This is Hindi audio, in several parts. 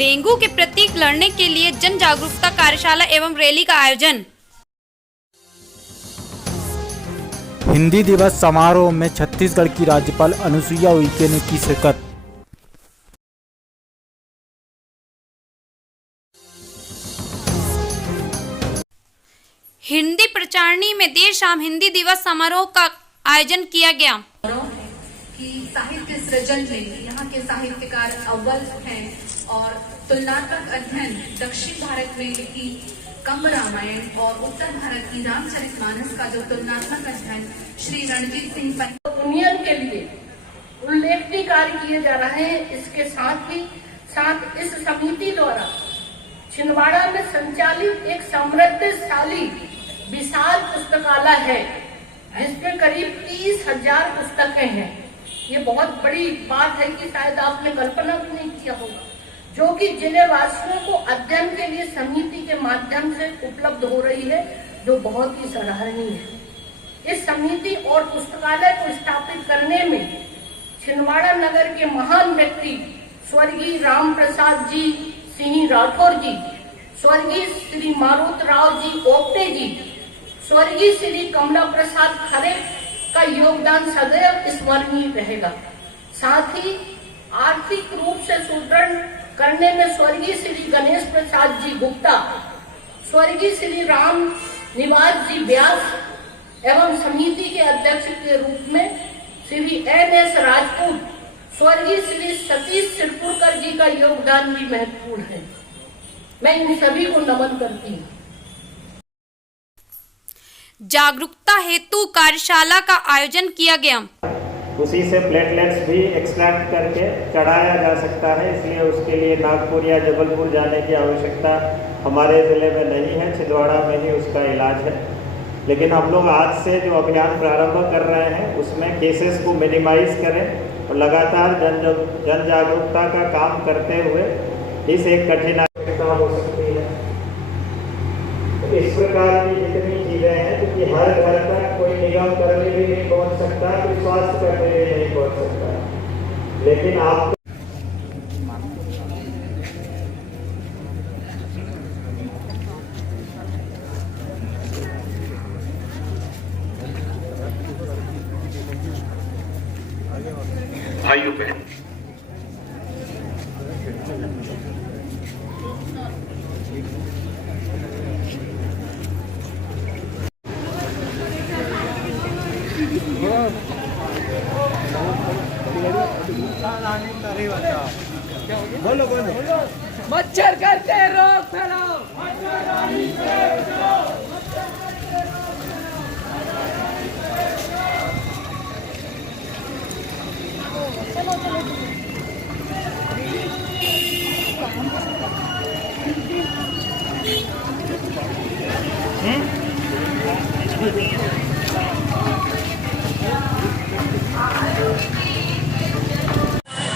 डेंगू के प्रति लड़ने के लिए जन जागरूकता कार्यशाला एवं रैली का आयोजन। हिंदी दिवस समारोह में छत्तीसगढ़ की राज्यपाल अनुसुईया उइके ने की शिरकत। हिंदी प्रचारणी में देर शाम हिंदी दिवस समारोह का आयोजन किया गया। कि साहित्य सृजन में यहाँ के साहित्यकार अव्वल हैं और तुलनात्मक अध्ययन दक्षिण भारत में लिखी कंब रामायण और उत्तर भारत की रामचरितमानस का जो तुलनात्मक अध्ययन श्री रणजीत सिंह यूनियन के लिए उल्लेखनीय कार्य किए जा रहे हैं। इसके साथ ही साथ इस समिति द्वारा छिंदवाड़ा में संचालित एक समृद्धशाली विशाल पुस्तकालय है जिसमें करीब 30,000 पुस्तकें हैं। ये बहुत बड़ी बात है कि शायद आपने कल्पना भी नहीं किया होगा, जो कि जिले वासियों को अध्ययन के लिए समिति के माध्यम से उपलब्ध हो रही है, जो बहुत ही सराहनीय है। इस समिति और पुस्तकालय को स्थापित करने में छिंदवाड़ा नगर के महान व्यक्ति स्वर्गीय राम प्रसाद जी सिंह राठौर जी, स्वर्गीय श्री मारुत राव जी ओप्टे जी, स्वर्गीय श्री कमला प्रसाद खरे का योगदान सदैव स्मरणीय रहेगा। साथ ही आर्थिक रूप से सुदृढ़ करने में स्वर्गीय श्री गणेश प्रसाद जी गुप्ता, स्वर्गीय श्री राम निवास जी व्यास एवं समिति के अध्यक्ष के रूप में श्री NS राजपूत, स्वर्गीय श्री सतीश सिरपुरकर जी का योगदान भी महत्वपूर्ण है। मैं इन सभी को नमन करती हूँ। जागरूकता हेतु कार्यशाला का आयोजन किया गया। उसी से प्लेटलेट्स भी एक्सट्रैक्ट करके चढ़ाया जा सकता है, इसलिए उसके लिए नागपुर या जबलपुर जाने की आवश्यकता हमारे ज़िले में नहीं है, छिंदवाड़ा में ही उसका इलाज है। लेकिन हम लोग आज से जो अभियान प्रारंभ कर रहे हैं उसमें केसेस को मिनिमाइज करें और लगातार जन जागरूकता का काम करते हुए इस एक कठिन आवश्यकता हो सकती है। तो इस प्रकार की जितनी चीज़ें हैं, क्योंकि हर घर तक कोई निगम कर्मी भी नहीं पहुंच सकता, कोई स्वास्थ्य कर्मी भी नहीं पहुंच सकता, लेकिन आप भाइयों बहन मच्छर करते रोग फैलाओ,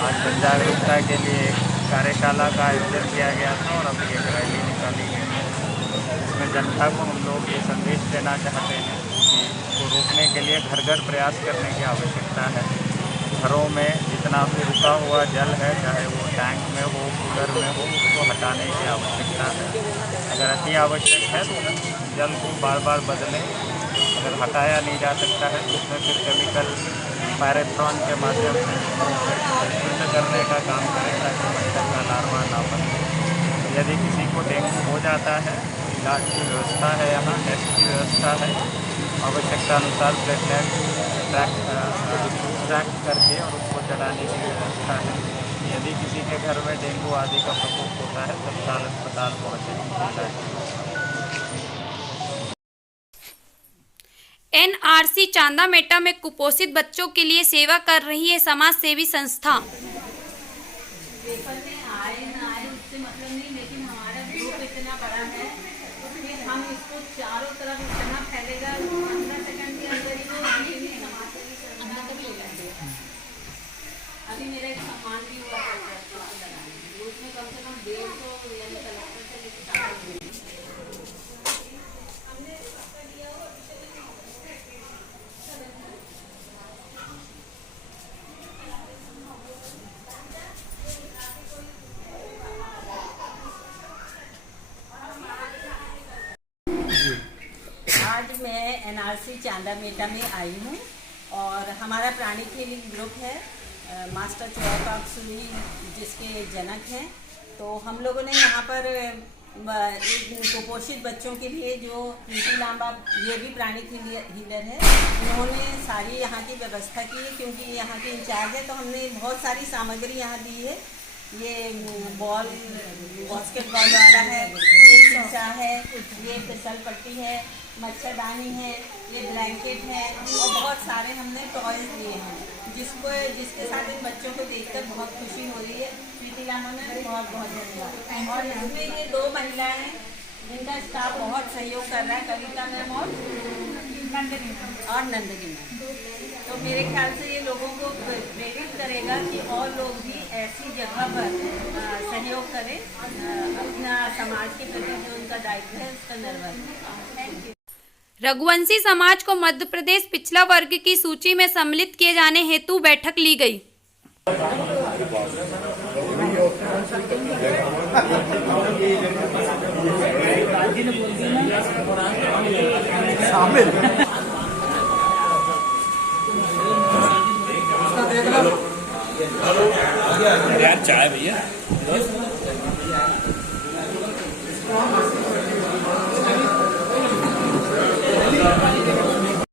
आज जन जागरूकता के लिए एक कार्यशाला का आयोजन किया गया था और अभी एक रैली निकाली गई है। इसमें जनता को हम लोग ये संदेश देना चाहते हैं कि इसको रोकने के लिए घर घर प्रयास करने की आवश्यकता है। घरों में जितना भी रुका हुआ जल है, चाहे वो टैंक में हो, कूलर में हो, उसको हटाने की आवश्यकता है। अगर अति आवश्यक है तो जल को बार बार बदलें। अगर हटाया नहीं जा सकता है तो उसमें फिर केमिकल पैरेथ्रॉन के माध्यम से शुद्ध करने का काम करें ताकि मच्छर का लार्वा ना बने। यदि किसी को डेंगू हो जाता है तो इलाज की व्यवस्था है, यहाँ टेस्ट की व्यवस्था है, आवश्यकता अनुसार प्लेटलेट एक्सट्रैक्ट करके और उसको चढ़ाने की व्यवस्था है। यदि किसी के घर में डेंगू आदि का प्रकोप होता है तत्काल अस्पताल पहुँचे। NRC चांदामेटा में कुपोषित बच्चों के लिए सेवा कर रही है समाज सेवी संस्था। पेपर में आए ना आए उससे मतलब नहीं, लेकिन हमारा ग्रुप इतना बड़ा है कि हम इसको चारों तरफ इतना फैलेगा 15 सेकंड के अंदर ही समाज सेवी संस्था तक ले जाएंगे। अभी मेरा एक सम्मान भी हुआ उसमें कम से कम 150 यानी कलेक्टर से लेकर वाराणसी चांदा मेटा में आई हूँ और हमारा प्राणी खेल ग्रुप है मास्टर चौपाक सुरी जिसके जनक हैं। तो हम लोगों ने यहाँ पर कुपोषित बच्चों के लिए जो प्रीति लांबा ये भी प्राणी हीलर है, उन्होंने सारी यहाँ की व्यवस्था की है क्योंकि यहाँ के इंचार्ज है। तो हमने बहुत सारी सामग्री यहाँ दी है। ये बॉल बास्केटबॉल वाला है, ये शीशा है, ये फिसल पट्टी है, मच्छरदानी है, ये ब्लैंकेट है और बहुत सारे हमने टॉयज दिए हैं जिसके साथ इन बच्चों को देखकर बहुत खुशी हो रही है। प्रीति लांबा में बहुत बहुत धन्यवाद। और इसमें ये 2 महिलाएं हैं जिनका स्टाफ बहुत सहयोग कर रहा है, कविता मैम और नंदनी मैम। तो मेरे ख्याल से ये लोगों को प्रेरित करेगा कि और लोग भी ऐसी जगह पर सहयोग करें, अपना समाज के प्रति जो उनका दायित्व है उसका निर्वहन करें। Thank you. रघुवंशी समाज को मध्य प्रदेश पिछड़ा वर्ग की सूची में सम्मिलित किए जाने हेतु बैठक ली गई। यार चाय भैया